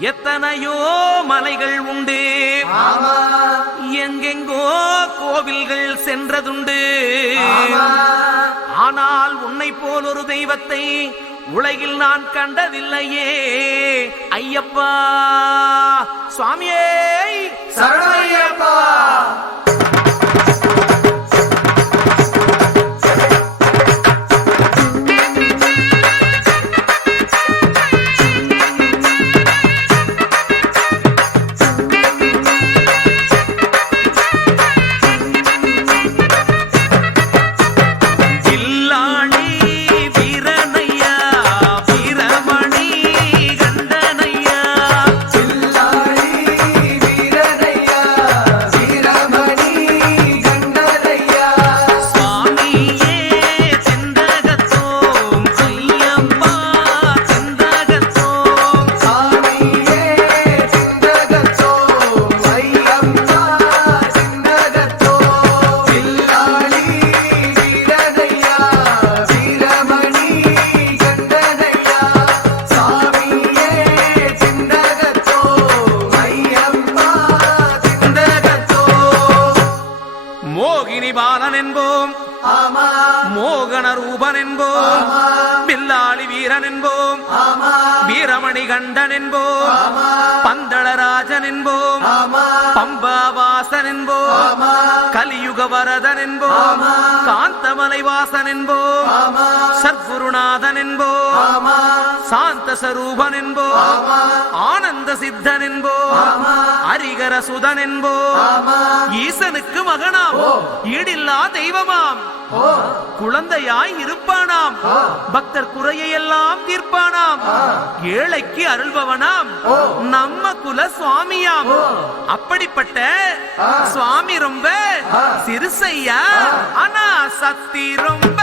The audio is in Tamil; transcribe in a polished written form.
எத்தனையோ மலைகள் உண்டு, எங்கெங்கோ கோவில்கள் சென்றதுண்டு. ஆனால் உன்னை போல் ஒரு தெய்வத்தை உலகில் நான் கண்டதில்லையே ஐயப்பா. சுவாமியே சரணமையப்பா. பாலன் என்போம், மோகன ரூபன் என்போம், வில்லாளி வீரன் என்போம், வீரமணி கண்டன் என்போம், பந்தளராஜன் என்போம், பம்பாவாசன் என்போம், கலியுக வரதன் என்போம், காந்தமலை வாசன் என்போம், சத்குருநாதன் என்போம், சாந்த சரூபன் என்போம், ஆனந்த சித்தன் என்போம், ஹரிகர சுதன் என்போம், ஈசனுக்கு மகனாம், ஈடில்லா தெய்வமாம், குழந்தையாய் இருப்பானாம், பக்தர் குறையை எல்லாம் தீர்ப்பானாம், ஏழைக்கு அருள்பவனாம், நம்ம குல சுவாமியாம். அப்படிப்பட்ட சுவாமி ரொம்ப சிறுசையா, ஆனா சக்தி ரொம்ப